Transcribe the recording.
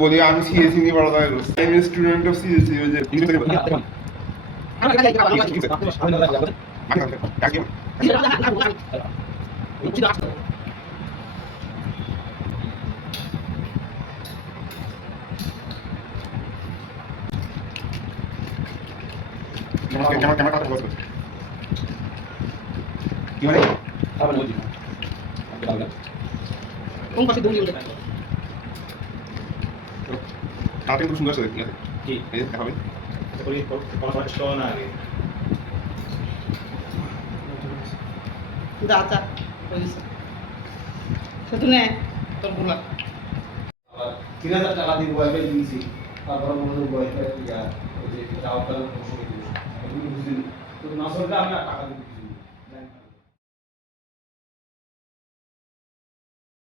বলি আমি সিএসসি নিয়ে পড়াশোনা করছি, আমি স্টুডেন্ট অফ সিএসসি। ওই যে কি মানে কোন পাশে দৌড়িয়ে উঠে তাতে খুব সুন্দর আছে ঠিক আছে কি এই যে দেখাবে করি পড়াশোনা শেষ করো না আগে যা যা বুঝেছ শুধু নে তোর গুলা 3000 টাকা দিয়ে ওয়াইফাই দিয়েছি, তারপরে বললো ওয়াইফাই ওই যে রাউটার বসে দিয়েছি, তুমি বুঝলি তো না চললে আমি আর টাকা দিই।